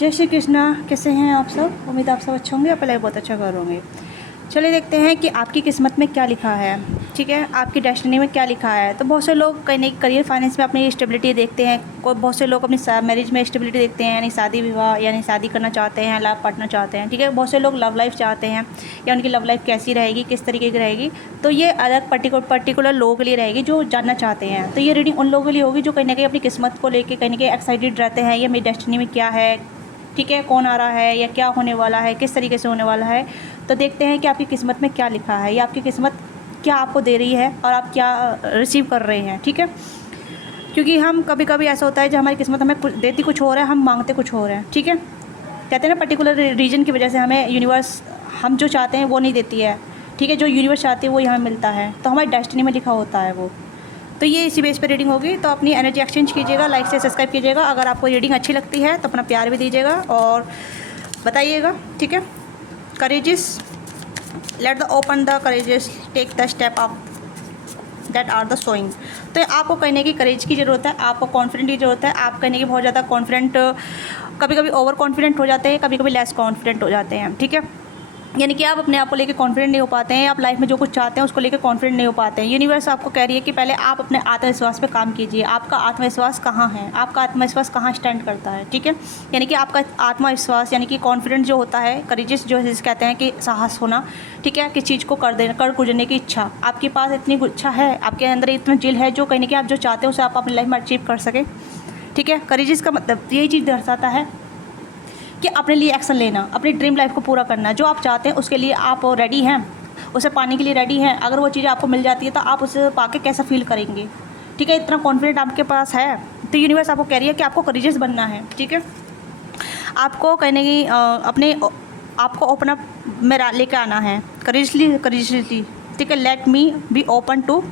जय श्री कृष्णा। कैसे हैं आप सब? उम्मीद आप सब अच्छे होंगे, आप पहले बहुत अच्छा करोगे। चलिए देखते हैं कि आपकी किस्मत में क्या लिखा है। ठीक है, आपकी डेस्टिनी में क्या लिखा है। तो बहुत से लोग कहीं करियर फाइनेंस में अपनी स्टेबिलिटी देखते हैं, कोई बहुत से लोग अपनी मैरिज में स्टेबिलिटी देखते हैं, यानी शादी विवाह, यानी शादी करना चाहते हैं, लाइफ पार्टनर चाहते हैं। ठीक है, बहुत से लोग लव लाइफ चाहते हैं, या उनकी लव लाइफ कैसी रहेगी, किस तरीके की रहेगी। तो ये अलग पर्टिकुलर लोगों के लिए रहेगी जो जानना चाहते हैं। तो ये रीडिंग उन लोगों के लिए होगी जो कहीं ना कहीं अपनी किस्मत को लेकर कहीं ना कहीं एक्साइटेड रहते हैं, ये मेरी डेस्टिनी में क्या है, ठीक है, कौन आ रहा है या क्या होने वाला है, किस तरीके से होने वाला है। तो देखते हैं कि आपकी किस्मत में क्या लिखा है, या आपकी किस्मत क्या आपको दे रही है और आप क्या रिसीव कर रहे हैं। ठीक है, क्योंकि हम कभी कभी ऐसा होता है जब हमारी किस्मत हमें देती कुछ और है, हम मांगते कुछ और है। ठीक है, कहते हैं ना पर्टिकुलर रीजन की वजह से हमें यूनिवर्स हम जो चाहते हैं वो नहीं देती है। ठीक है, जो यूनिवर्स चाहती है वो हमें मिलता है, तो हमारी डेस्टिनी में लिखा होता है वो। तो ये इसी बेस पे रीडिंग होगी। तो अपनी एनर्जी एक्सचेंज कीजिएगा, लाइक से सब्सक्राइब कीजिएगा। अगर आपको रीडिंग अच्छी लगती है तो अपना प्यार भी दीजिएगा और बताइएगा। ठीक है, courageous, let the open the courageous take the step of that are the sowing. तो आपको कहने की करेज की ज़रूरत है, आपको कॉन्फिडेंट की ज़रूरत है। आप कहने की बहुत ज़्यादा कॉन्फिडेंट, कभी कभी ओवर कॉन्फिडेंट हो जाते हैं, कभी कभी लेस कॉन्फिडेंट हो जाते हैं। ठीक है, यानी कि आप अपने आप को लेकर कॉन्फिडेंट नहीं हो पाते हैं, आप लाइफ में जो कुछ चाहते हैं उसको लेकर कॉन्फिडेंट नहीं हो पाते हैं। यूनिवर्स आपको कह रही है कि पहले आप अपने आत्मविश्वास पे काम कीजिए। आपका आत्मविश्वास कहाँ है, आपका आत्मविश्वास कहाँ स्टैंड करता है। ठीक है, यानी कि आपका आत्मविश्वास यानी कि कॉन्फिडेंट जो होता है, करेजियस जो है कहते हैं कि साहस होना। ठीक है, किस चीज़ को कर गुजरने की इच्छा, आपके पास इतनी इच्छा है, आपके अंदर इतना जिल है जो कहीं ना कहीं आप जो चाहते हैं उसे आप अपनी लाइफ में अचीव कर सकें। ठीक है, करेजियस का मतलब यही चीज़ दर्शाता है कि अपने लिए एक्शन लेना, अपनी ड्रीम लाइफ को पूरा करना। जो आप चाहते हैं उसके लिए आप रेडी हैं, उसे पाने के लिए रेडी हैं। अगर वो चीज़ आपको मिल जाती है तो आप उसे पाके कैसा फील करेंगे। ठीक है, इतना कॉन्फिडेंट आपके पास है तो यूनिवर्स आपको कह रही है कि आपको करेजियस बनना है। ठीक है, आपको कहने की अपने आपको ओपन अप में लेकर आना है, करेजियसली। ठीक है, let me be open to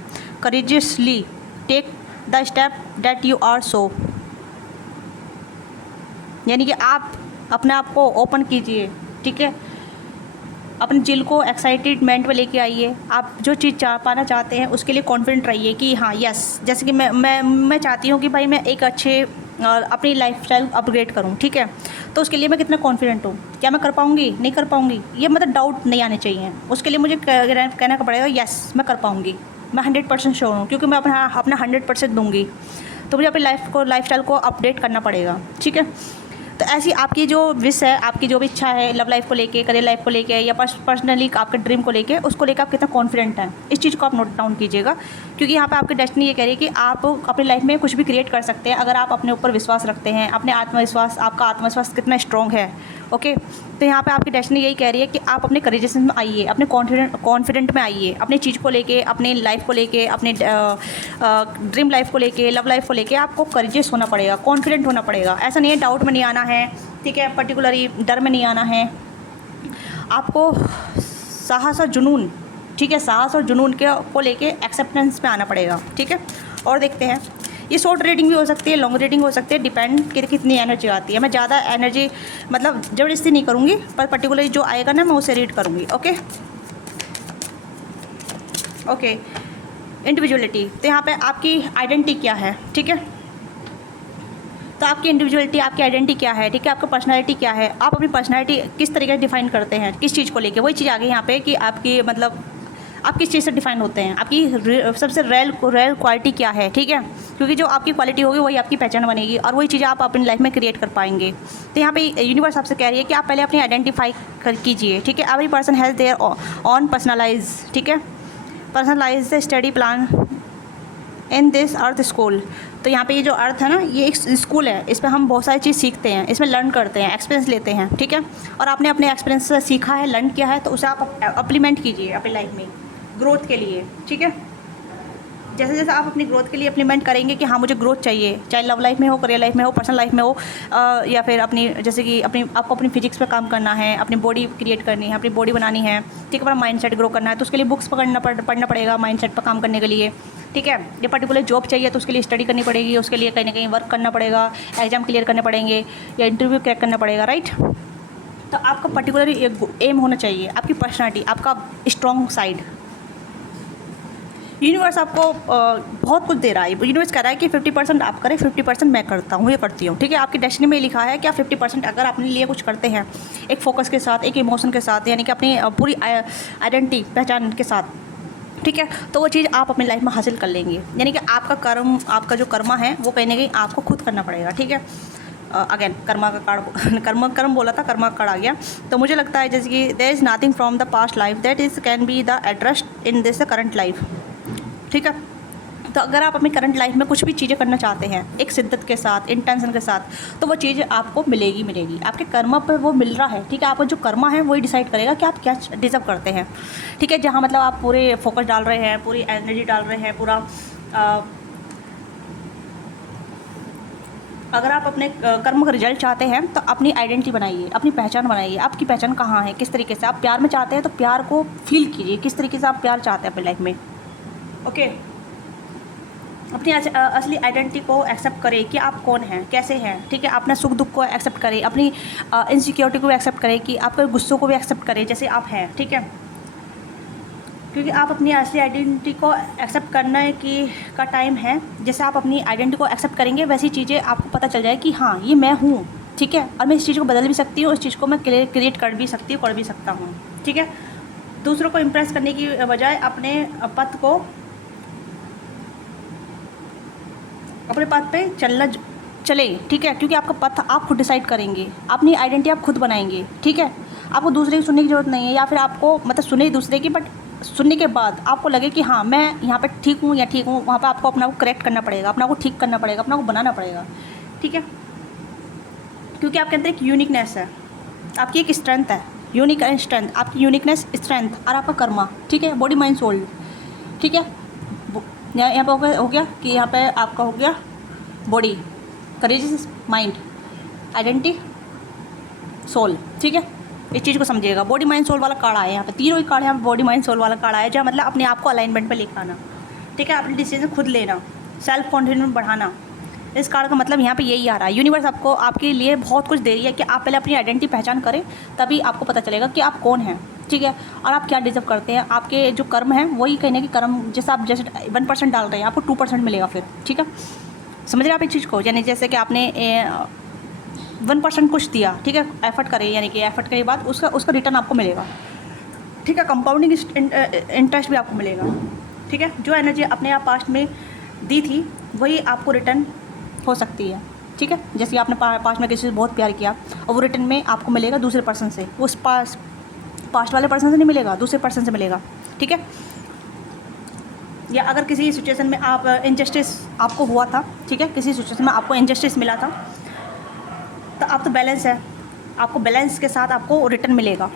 courageously take the step that you are so. यानी कि आप अपने आप को ओपन कीजिए। ठीक है, अपने दिल को एक्साइटेडमेंट में लेके आइए। आप जो चीज़ पाना चाहते हैं उसके लिए कॉन्फिडेंट रहिए कि हाँ यस, जैसे कि मैं चाहती हूँ कि भाई मैं एक अच्छे अपनी लाइफस्टाइल अपग्रेड करूँ। ठीक है, तो उसके लिए मैं कितना कॉन्फिडेंट हूँ, क्या मैं कर पाऊँगी, नहीं कर पाऊँगी, ये मतलब डाउट नहीं आने चाहिए। उसके लिए मुझे कहना पड़ेगा यस मैं कर पाऊँगी, मैं 100% श्योर हूँ, क्योंकि मैं अपना 100% दूँगी। तो मुझे अपनी लाइफस्टाइल को अपडेट करना पड़ेगा। ठीक है, तो ऐसी आपकी जो विश है, आपकी जो भी इच्छा है लव लाइफ को लेके, करियर लाइफ को लेके, या पर्सनली आपके ड्रीम को लेके, उसको लेकर आप कितना कॉन्फिडेंट हैं, इस चीज़ को आप नोट डाउन कीजिएगा। क्योंकि यहाँ पे आपकी डेस्टिनी ये कह रही है कि आप अपनी लाइफ में कुछ भी क्रिएट कर सकते हैं अगर आप अपने ऊपर विश्वास रखते हैं, अपने आत्मविश्वास, आपका आत्मविश्वास कितना स्ट्रॉन्ग है। ओके, तो यहाँ पे आपकी डेस्टिनी यही कह रही है कि आप अपने करेजियस में आइए, अपने कॉन्फिडेंट में आइए, अपनी चीज़ को लेके, अपनी लाइफ को लेके, अपने ड्रीम लाइफ को लेके, लव लाइफ को लेके आपको करेजियस होना पड़ेगा, कॉन्फिडेंट होना पड़ेगा। ऐसा नहीं है डाउट में नहीं आना है। ठीक है, पर्टिकुलरली डर में नहीं आना है। आपको साहस और जुनून, ठीक है, साहस और जुनून को लेके एक्सेप्टेंस में आना पड़ेगा। ठीक है, और देखते हैं, ये शॉर्ट रीडिंग भी हो सकती है, लॉन्ग रीडिंग हो सकती है, डिपेंड कि कितनी एनर्जी आती है। मैं ज़्यादा एनर्जी मतलब ज़बरदस्ती नहीं करूँगी, पर पर्टिकुलरली जो आएगा ना मैं उसे रीड करूँगी। Okay okay, individuality. तो यहाँ पे आपकी आइडेंटिटी क्या है। ठीक है, तो आपकी इंडिविजुअलिटी, आपकी आइडेंटिटी क्या है। ठीक है, आपका पर्सनालिटी क्या है, आप अपनी पर्सनालिटी किस तरीके से डिफाइन करते हैं, किस चीज़ को लेके। वही चीज़ आ गई यहाँ पे कि आपकी मतलब आप किस चीज़ से डिफाइन होते हैं, आपकी सबसे रेल क्वालिटी क्या है। ठीक है, क्योंकि जो आपकी क्वालिटी होगी वही आपकी पहचान बनेगी और वही चीज़ें आप अपनी लाइफ में क्रिएट कर पाएंगे। तो यहाँ पे यूनिवर्स आपसे कह रही है कि आप पहले अपनी आइडेंटिफाई कीजिए। ठीक है, every person has their own personalize, ठीक है, personalize the study plan in this earth school. तो यहाँ पे ये जो अर्थ है ना, ये एक स्कूल है, इस पर हम बहुत सारी चीज़ सीखते हैं, इसमें लर्न करते हैं, एक्सपीरियंस लेते हैं। ठीक है, और आपने अपने एक्सपीरियंस से सीखा है, लर्न किया है, तो उसे आप अप्लीमेंट कीजिए अपनी लाइफ में ग्रोथ के लिए। ठीक है, जैसे जैसे आप अपनी ग्रोथ के लिए अप्लीमेंट करेंगे कि हाँ मुझे ग्रोथ चाहिए, चाहे लव लाइफ में हो, करियर लाइफ में हो, पर्सनल लाइफ में हो, या फिर अपनी जैसे कि आपको अपनी फिजिक्स पे काम करना है, अपनी बॉडी क्रिएट करनी है, अपनी बॉडी बनानी है। ठीक है, अपना माइंड सेट ग्रो करना है, तो उसके लिए बुक्स पढ़ना पड़ेगा माइंड सेट पर काम करने के लिए। ठीक है, ये पर्टिकुलर जॉब चाहिए तो उसके लिए स्टडी करनी पड़ेगी, उसके लिए कहीं ना कहीं वर्क करना पड़ेगा, एग्जाम क्लियर करने पड़ेंगे या इंटरव्यू क्रैक करना पड़ेगा। राइट, तो आपका पर्टिकुलर एक एम होना चाहिए, आपकी पर्सनैलिटी, आपका स्ट्रॉन्ग साइड। यूनिवर्स आपको बहुत कुछ दे रहा है। यूनिवर्स कह रहा है कि 50% आप करें, 50% मैं करता हूँ, ये करती हूँ, ठीक है। आपकी डेस्टिनी में लिखा है कि आप 50% अगर अपने लिए कुछ करते हैं, एक फोकस के साथ, एक इमोशन के साथ, यानी कि अपनी पूरी आइडेंटिटी, पहचान के साथ, ठीक है, तो वो चीज़ आप अपनी लाइफ में हासिल कर लेंगे। यानी कि आपका कर्म, आपका जो कर्मा है वो कहीं ना कहीं आपको खुद करना पड़ेगा, ठीक है। अगेन कर्मा का कार्ड कर्म बोला था, कर्मा का कार्ड आ गया। तो मुझे लगता है जैसे कि there is nothing from the past life that is can be the address in this current life, ठीक है। तो अगर आप अपनी करंट लाइफ में कुछ भी चीज़ें करना चाहते हैं एक शिद्दत के साथ, इंटेंशन के साथ, तो वो चीज़ आपको मिलेगी। आपके कर्मा पर वो मिल रहा है, ठीक है। आपका जो कर्मा है वही डिसाइड करेगा कि आप क्या डिज़र्व करते हैं, ठीक है। जहाँ मतलब आप पूरे फोकस डाल रहे हैं, पूरी एनर्जी डाल रहे हैं, पूरा अगर आप अपने कर्म का रिजल्ट चाहते हैं तो अपनी आइडेंटिटी बनाइए, अपनी पहचान बनाइए। आपकी पहचान कहाँ है, किस तरीके से आप प्यार में चाहते हैं तो प्यार को फील कीजिए, किस तरीके से आप प्यार चाहते हैं अपनी लाइफ में, ओके। अपनी असली आइडेंटिटी को एक्सेप्ट करें कि आप कौन हैं, कैसे हैं, ठीक है। अपना सुख दुख को एक्सेप्ट करें, अपनी इनसिक्योरिटी को भी एक्सेप्ट करें, कि आपके गुस्सों को भी एक्सेप्ट करें जैसे आप हैं, ठीक है। क्योंकि आप अपनी असली आइडेंटिटी को एक्सेप्ट करने की का टाइम है। जैसे आप अपनी आइडेंटिटी को एक्सेप्ट करेंगे वैसी चीज़ें आपको पता चल जाए कि हाँ ये मैं हूँ, ठीक है। और मैं इस चीज़ को बदल भी सकती हूँ, इस चीज़ को मैं क्रिएट कर भी सकती हूँ, कर भी सकता हूँ, ठीक है। दूसरों को इम्प्रेस करने की बजाय अपने पथ पे चले, ठीक है। क्योंकि आपका पथ आप खुद डिसाइड करेंगे, अपनी आइडेंटिटी आप खुद बनाएंगे, ठीक है। आपको दूसरे की सुनने की ज़रूरत नहीं है, या फिर आपको मतलब सुने दूसरे की, बट सुनने के बाद आपको लगे कि हाँ मैं यहाँ पे ठीक हूँ या ठीक हूँ, वहाँ पे आपको अपना को करेक्ट करना पड़ेगा, अपना को ठीक करना पड़ेगा, अपना को बनाना पड़ेगा, ठीक है। क्योंकि आपके अंदर एक यूनिकनेस है, आपकी एक स्ट्रेंथ है, यूनिक एंड स्ट्रेंथ, आपकी यूनिकनेस, स्ट्रेंथ और आपका कर्मा, ठीक है। बॉडी माइंड सोल, ठीक है। यहाँ पे हो गया कि यहाँ पे आपका हो गया body, courageous mind, identity, soul, ठीक है। इस चीज़ को समझिएगा। बॉडी माइंड सोल वाला कार्ड आया है यहाँ पे, तीनों ही कार्ड यहाँ पे बॉडी माइंड सोल वाला कार्ड आया, जहाँ मतलब अपने आप को अलाइनमेंट पे लेकर आना, ठीक है। अपने डिसीजन खुद लेना, सेल्फ कॉन्फिडेंस बढ़ाना। इस कार्ड का मतलब यहाँ पे यही आ रहा है। यूनिवर्स आपको आपके लिए बहुत कुछ दे रही है कि आप पहले अपनी आइडेंटिटी पहचान करें, तभी आपको पता चलेगा कि आप कौन हैं, ठीक है। और आप क्या डिजर्व करते हैं। आपके जो कर्म हैं वही कहने कि कर्म, जैसे आप जैसे 1% डाल रहे हैं आपको 2% मिलेगा फिर, ठीक है। समझ रहे हैं आप इस चीज़ को। यानी जैसे कि आपने 1% कुछ दिया, ठीक है, एफर्ट करें, यानी कि एफर्ट के बाद उसका रिटर्न आपको मिलेगा, ठीक है। कंपाउंडिंग इंटरेस्ट भी आपको मिलेगा, ठीक है। जो एनर्जी अपने आप पास्ट में दी थी वही आपको रिटर्न हो सकती है, ठीक है। जैसे आपने पास्ट में किसी से बहुत प्यार किया और वो रिटर्न में आपको मिलेगा दूसरे पर्सन से, उस पास्ट वाले पर्सन से नहीं मिलेगा, दूसरे पर्सन से मिलेगा, ठीक है। या अगर किसी सिचुएशन में आप इनजस्टिस आपको हुआ था, ठीक है, किसी सिचुएशन में आपको इनजस्टिस मिला था, तो आप तो बैलेंस है, आपको बैलेंस के साथ आपको रिटर्न मिलेगा,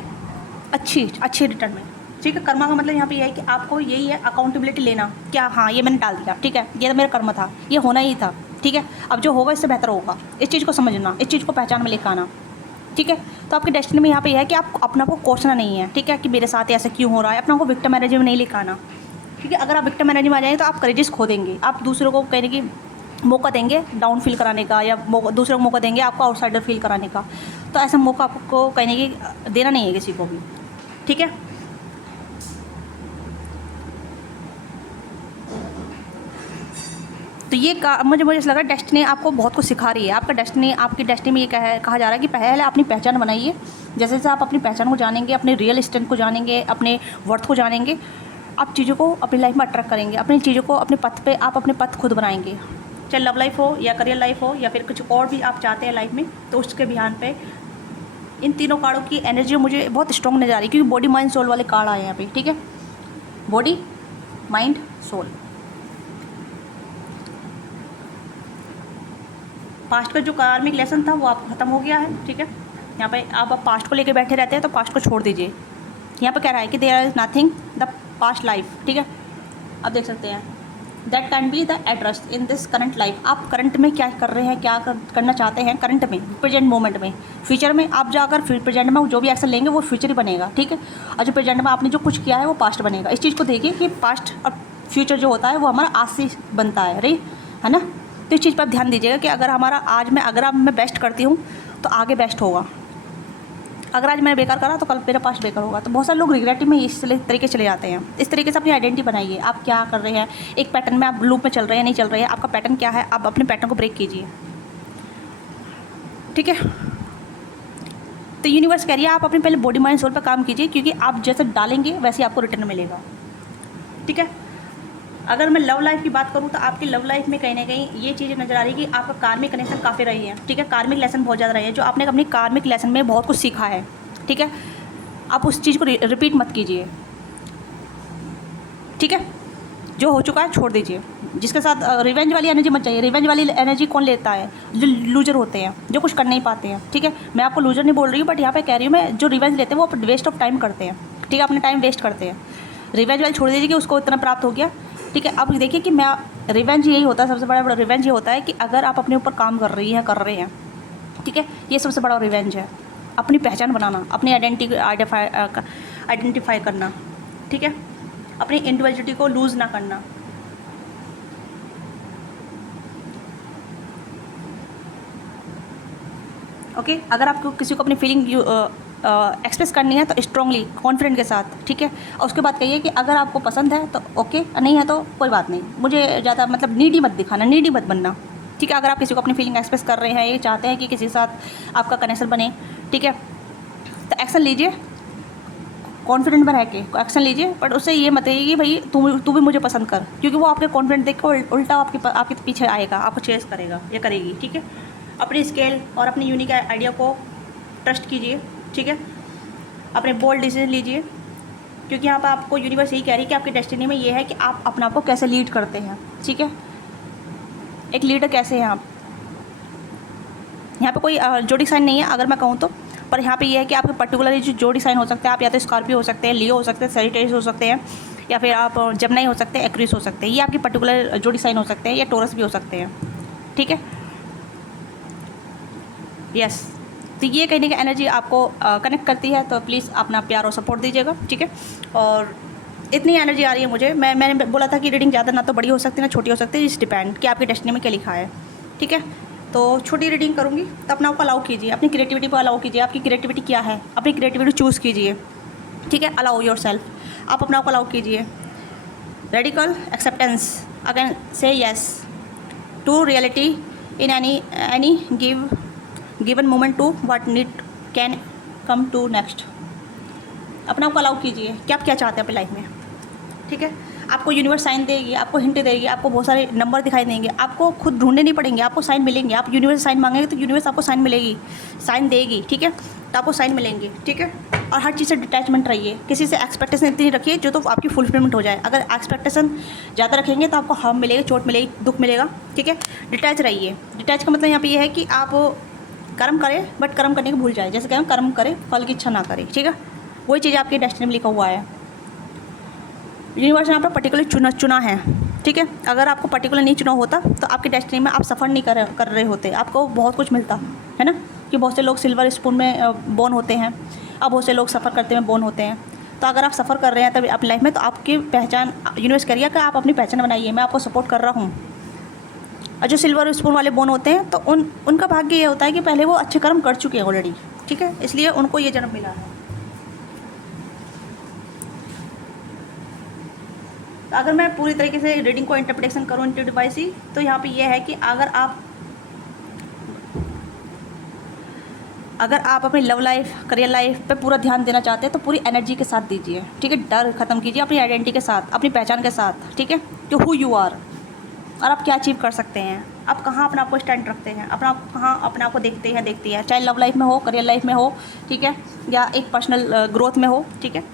अच्छी रिटर्न में, ठीक है। कर्मा का मतलब यहाँ पे यह है कि आपको यही है अकाउंटेबिलिटी लेना, क्या हाँ ये मैंने डाल दिया, ठीक है, ये तो मेरा कर्म था, ये होना ही था, ठीक है। अब जो होगा इससे बेहतर होगा, इस चीज़ को समझना, इस चीज़ को पहचान में लेकर आना, ठीक है। तो आपकी डेस्टिनी में यहाँ पे यह है कि आप अपना को कोसना नहीं है, ठीक है, कि मेरे साथ ऐसा क्यों हो रहा है। अपना को विक्टिम एनर्जी में नहीं लेकर आना, ठीक है। अगर आप विक्टिम एनर्जी में आ जाएंगे तो आप करेजेस खो देंगे, आप दूसरों को कहने की मौका देंगे डाउन फील कराने का, या दूसरों को मौका देंगे आपको आउटसाइडर फील कराने का। तो ऐसा मौका आपको कहने की देना नहीं है किसी को भी, ठीक है। तो ये मुझे ऐसा लगा डेस्टिनी आपको बहुत कुछ सिखा रही है। आपकी डेस्टिनी में ये कहा जा रहा है कि पहले अपनी पहचान बनाइए। जैसे जैसे आप अपनी पहचान को जानेंगे, अपने रियल स्ट्रेंथ को जानेंगे, अपने वर्थ को जानेंगे, आप चीज़ों को अपनी लाइफ में अट्रैक्ट करेंगे, अपनी चीज़ों को अपने पथ पे आप अपने पथ खुद बनाएंगे। चाहे लव लाइफ हो या करियर लाइफ हो या फिर कुछ और भी आप चाहते हैं लाइफ में, तो उसके ध्यान पे इन तीनों कार्डों की एनर्जी मुझे बहुत स्ट्रॉन्ग नजर आ रही है, क्योंकि बॉडी माइंड सोल वाले कार्ड आए हैं यहाँ पे, ठीक है। बॉडी माइंड सोल, पास्ट का जो कार्मिक लेसन था वो आपको ख़त्म हो गया है, ठीक है। यहाँ पे आप पास्ट को लेके बैठे रहते हैं तो पास्ट को छोड़ दीजिए। यहाँ पे कह रहा है कि there is nothing the past life, ठीक है। आप देख सकते हैं that can be the address in this current life. आप करंट में क्या कर रहे हैं, क्या करना चाहते हैं करंट में, प्रेजेंट मोमेंट में। फ्यूचर में आप जाकर प्रेजेंट में जो भी एक्शन लेंगे वो फ्यूचर ही बनेगा, ठीक है। और जो प्रेजेंट में आपने जो कुछ किया है वो पास्ट बनेगा। इस चीज़ को देखिए कि पास्ट और फ्यूचर जो होता है वो हमारा आज से बनता है, राइट, है ना। तो इस चीज़ पर आप ध्यान दीजिएगा कि अगर हमारा आज में अगर मैं बेस्ट करती हूँ तो आगे बेस्ट होगा। अगर आज मैंने बेकार करा तो कल मेरा पास्ट बेकार होगा। तो बहुत सारे लोग रिग्रेटिव में इस तरीके चले जाते हैं। इस तरीके से अपनी आइडेंटिटी बनाइए, आप क्या कर रहे हैं, एक पैटर्न में आप लूप में चल रहे हैं, नहीं चल रहे हैं, आपका पैटर्न क्या है, आप अपने पैटर्न को ब्रेक कीजिए, ठीक है। तो यूनिवर्स कह रही है आप अपनी पहले बॉडी माइंड सोल पर काम कीजिए, क्योंकि आप जैसे डालेंगे वैसे आपको रिटर्न मिलेगा, ठीक है। अगर मैं लव लाइफ की बात करूँ तो आपकी लव लाइफ में कहीं ना कहीं ये चीज़ें नज़र आ रही है कि आपका कार्मिक कनेक्शन काफ़ी रही है, ठीक है। कार्मिक लेसन बहुत ज़्यादा रही है, जो आपने अपनी कार्मिक लेसन में बहुत कुछ सीखा है, ठीक है। आप उस चीज़ को रिपीट मत कीजिए, ठीक है। जो हो चुका है छोड़ दीजिए। जिसके साथ रिवेंज वाली एनर्जी मत चाहिए। रिवेंज वाली एनर्जी कौन लेता है? जो लूजर होते हैं, जो कुछ कर नहीं पाते हैं, ठीक है। मैं आपको लूजर नहीं बोल रही हूँ, बट यहाँ पे कह रही हूँ मैं, जो रिवेंज लेते हैं वो वेस्ट ऑफ टाइम करते हैं, ठीक है। अपने टाइम वेस्ट करते हैं। रिवेंज वाली छोड़ दीजिए कि उसको इतना प्राप्त हो गया, ठीक है। अब देखिए कि मैं रिवेंज यही होता है, सबसे बड़ा रिवेंज ये होता है कि अगर आप अपने ऊपर काम कर रहे हैं, ठीक है। ये सबसे बड़ा रिवेंज है, अपनी पहचान बनाना, अपनी आइडेंटिफाई करना, ठीक है। अपनी इंडिविजुअलिटी को लूज़ ना करना। ओके अगर आपको किसी को अपनी फीलिंग एक्सप्रेस करनी है तो स्ट्रांगली, कॉन्फिडेंट के साथ, ठीक है। और उसके बाद कहिए कि अगर आपको पसंद है तो ओके, नहीं है तो कोई बात नहीं। मुझे ज़्यादा मतलब नीडी मत दिखाना, नीडी मत बनना, ठीक है। अगर आप किसी को अपनी फीलिंग एक्सप्रेस कर रहे हैं, ये चाहते हैं कि किसी के साथ आपका कनेक्शन बने, ठीक है, तो एक्शन लीजिए, कॉन्फिडेंट में रह के एक्शन लीजिए। बट उससे ये मत कहिए कि भाई तू भी मुझे पसंद कर, क्योंकि वो आपके कॉन्फिडेंट देख कर उल्टा आपके पीछे आएगा, आपको चेस करेगा या करेगी, ठीक है। अपनी स्केल और अपनी यूनिक आइडिया को ट्रस्ट कीजिए, ठीक है। अपने बोल्ड डिसीजन लीजिए, क्योंकि यहाँ पर आपको यूनिवर्स यही कह रही है कि आपकी डेस्टिनी में ये है कि आप अपने आप को कैसे लीड करते हैं, ठीक है। एक लीडर कैसे हैं आप। यहाँ पे कोई जोड़ी साइन नहीं है अगर मैं कहूँ तो, पर यहाँ पे ये है कि आपके पर्टिकुलर जो जोड़ी साइन हो सकते हैं, आप या तो स्कॉर्पियो हो सकते हैं, लियो हो सकते हैं, सैजिटेरियस हो सकते हैं, या फिर आप जमनाई हो सकते हैं, एक्वेरियस हो सकते हैं। ये आपकी पर्टिकुलर जोड़ी साइन हो सकते हैं, या टोरस भी हो सकते हैं, ठीक है। यस तो ये कहने की एनर्जी आपको कनेक्ट करती है, तो प्लीज़ अपना प्यार और सपोर्ट दीजिएगा, ठीक है। और इतनी एनर्जी आ रही है मुझे, मैंने बोला था कि रीडिंग ज़्यादा ना तो बड़ी हो सकती है ना छोटी हो सकती है, इस डिपेंड कि आपकी डेस्टिनी में क्या लिखा है, ठीक है। तो छोटी रीडिंग करूँगी तो अपना आपको अलाउ कीजिए, अपनी क्रिएटिविटी को अलाउ कीजिए। आपकी क्रिएटिविटी क्या है, अपनी क्रिएटिविटी चूज़ कीजिए, ठीक है। अलाउ योर सेल्फ, आप अपना आपको अलाउ कीजिए। Radical acceptance, again say yes to reality in any given moment to what need can come to next. अपना आपको अलाउ कीजिए कि आप क्या चाहते हैं अपनी लाइफ में, ठीक है। आपको यूनिवर्स साइन देगी, आपको हिंट देगी, आपको बहुत सारे नंबर दिखाई देंगे, आपको खुद ढूंढने नहीं पड़ेंगे, आपको साइन मिलेंगे। आप यूनिवर्स साइन मांगेंगे तो यूनिवर्स आपको साइन मिलेगी, साइन देगी, ठीक है। तो आपको साइन मिलेंगे, ठीक है। और हर चीज़ से डिटैचमेंट रहिए, किसी से एक्सपेक्टेशन इतनी रखिए जो तो आपकी फुलफिलमेंट हो जाए। अगर एक्सपेक्टेशन ज़्यादा रखेंगे तो आपको हार्म मिलेगा, चोट मिलेगी, दुख मिलेगा, ठीक है। डिटैच रहिए। डिटैच का मतलब यहाँ पे ये है कि आप कर्म करें बट कर्म करने को भूल जाए। जैसे कहें कर्म करें फल की इच्छा ना करें, ठीक है। वही चीज़ आपकी डेस्टिनी में लिखा हुआ है। यूनिवर्स ने यहाँ पर पर्टिकुलर चुना है, ठीक है। अगर आपको पर्टिकुलर नहीं चुना होता तो आपकी डेस्टिनी में आप सफ़र नहीं कर रहे होते, आपको बहुत कुछ मिलता है ना। कि बहुत से लोग सिल्वर स्पून में बोर्न होते हैं, अब बहुत से लोग सफ़र करते हुए बोर्न होते हैं। तो अगर आप सफ़र कर रहे हैं तभी अपनी लाइफ में, तो आपकी पहचान यूनिवर्स करिए कि आप अपनी पहचान बनाइए, मैं आपको सपोर्ट कर रहा हूँ। और जो सिल्वर स्पून वाले बोन होते हैं तो उनका भाग्य ये होता है कि पहले वो अच्छे कर्म कर चुके हैं ऑलरेडी, ठीक है, इसलिए उनको ये जन्म मिला है। तो अगर मैं पूरी तरीके से रीडिंग को इंटरप्रिटेशन करूँ इंट्यूटिव वाइज ही, तो यहाँ पे ये है कि अगर आप अपनी लव लाइफ, करियर लाइफ पे पूरा ध्यान देना चाहते हैं तो पूरी एनर्जी के साथ दीजिए, ठीक है। डर खत्म कीजिए अपनी आइडेंटिटी के साथ, अपनी पहचान के साथ, ठीक है, कि हु यू आर और आप क्या अचीव कर सकते हैं, आप कहाँ अपने आप को स्टैंड रखते हैं, कहाँ अपने आप को देखती है, चाहे लव लाइफ में हो, करियर लाइफ में हो, ठीक है, या एक पर्सनल ग्रोथ में हो, ठीक है।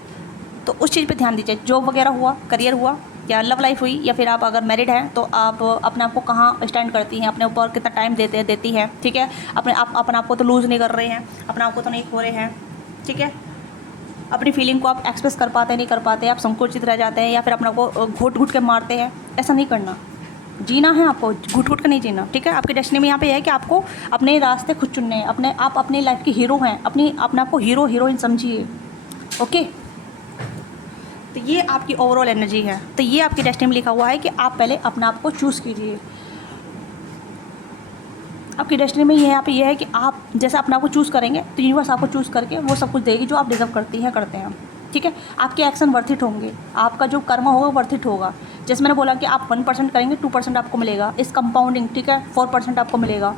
तो उस चीज़ पे ध्यान दीजिए। जॉब वगैरह हुआ, करियर हुआ, या लव लाइफ हुई, या फिर आप अगर मैरिड हैं तो आप अपने आप को कहाँ स्टैंड करती हैं, अपने ऊपर कितना टाइम देती हैं, ठीक है। अपने आप को तो लूज़ नहीं कर रहे हैं, अपने आप को तो नहीं खो रहे हैं, ठीक है। अपनी फीलिंग को आप एक्सप्रेस कर पाते नहीं कर पाते, आप संकोचित रह जाते हैं, या फिर अपने को घुट घुट के मारते हैं। ऐसा नहीं करना, जीना है आपको, घुट घुट के नहीं जीना, ठीक है। आपकी डेस्टिनी में यहाँ पे है कि आपको अपने रास्ते खुद चुनने हैं, आप अपनी लाइफ के हीरो हैं, अपने आप को हीरो हीरोइन समझिए, ओके। तो ये आपकी ओवरऑल एनर्जी है। तो ये आपकी डेस्टिनी में लिखा हुआ है कि आप पहले अपने आप को चूज़ कीजिए, आपकी डेस्टिनी में यहाँ पे ये है कि आप जैसे अपने आप को चूज़ करेंगे तो यूनिवर्स आपको चूज़ करके वो सब कुछ देगी जो आप डिजर्व करती हैं, करते हैं। ठीक है, आपके एक्शन वर्थ इट होंगे, आपका जो कर्म होगा वर्थ इट होगा। जैसे मैंने बोला कि आप 1% करेंगे 2% आपको मिलेगा, इस कंपाउंडिंग। ठीक है, 4% आपको मिलेगा।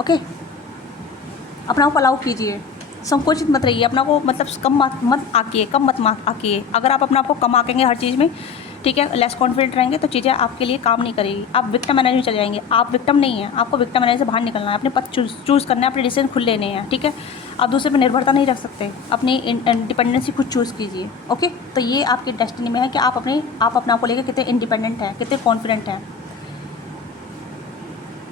ओके, अपना को अलाउ कीजिए, संकोचित मत रहिए, अपना को मतलब कम मत आकिए, कम मत आकिए। अगर आप अपना आप को कम आकेंगे हर चीज़ में, ठीक है, लेस कॉन्फिडेंट रहेंगे तो चीज़ें आपके लिए काम नहीं करेगी। आप विक्टिम एनर्जी में चले जाएंगे। आप विक्टिम नहीं हैं, आपको विक्टिम एनर्जी से बाहर निकलना है, अपने पथ चूज़ करना है, अपने डिसीजन खुद लेने हैं। ठीक है, आप दूसरे पर निर्भरता नहीं रख सकते, अपनी इंडिपेंडेंसी खुद चूज़ कीजिए। ओके, तो ये आपकी डेस्टिनी में है कि आप अपने आप को लेकर कितने इंडिपेंडेंट हैं, कितने कॉन्फिडेंट हैं।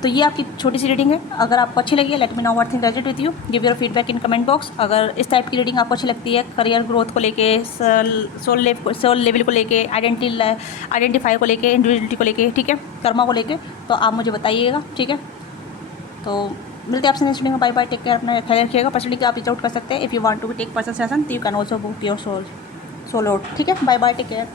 तो ये आपकी छोटी सी रीडिंग है। अगर आपको अच्छी लगी है, let me know what think resonate with you, give your feedback in comment box. अगर इस टाइप की रीडिंग आपको अच्छी लगती है, करियर ग्रोथ को लेके, सोल लेवल को लेके, आइडेंटिफाई को लेके, इंडिविजुअलिटी को लेके, ठीक है, कर्मा को लेके, तो आप मुझे बताइएगा। ठीक है, तो मिलते हैं आपसे नेक्स्ट वीडियो में। बाय बाय, टेक केयर, अपना ख्याल रखिएगा। पर्सनली आप रीच आउट कर सकते हैं। If you want to take personal session तो you can also book your soul out. ठीक है, बाय बाय, टेक केयर।